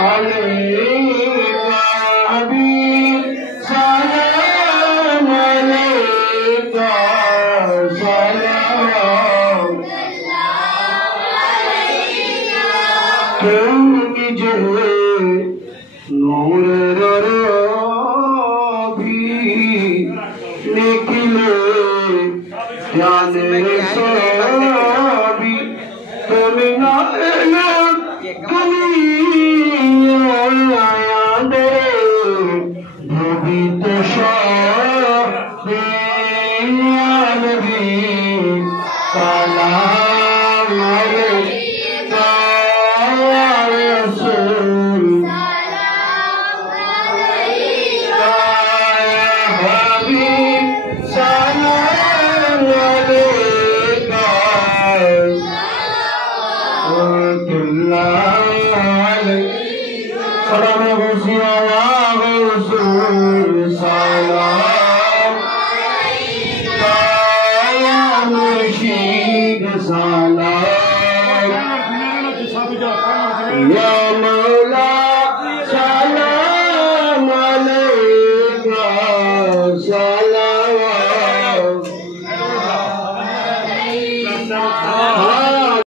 अलैका हबीब सलाम अलैका सलाम तुम कीजे नूर भी निकले जाने भी तुम भी तो सलाम अलैका या रसूल हबीब सलाम अलैका सलाम गुसिया या रसूल सलाम या मुर्शिद सलाम या मौला सलाम अलैका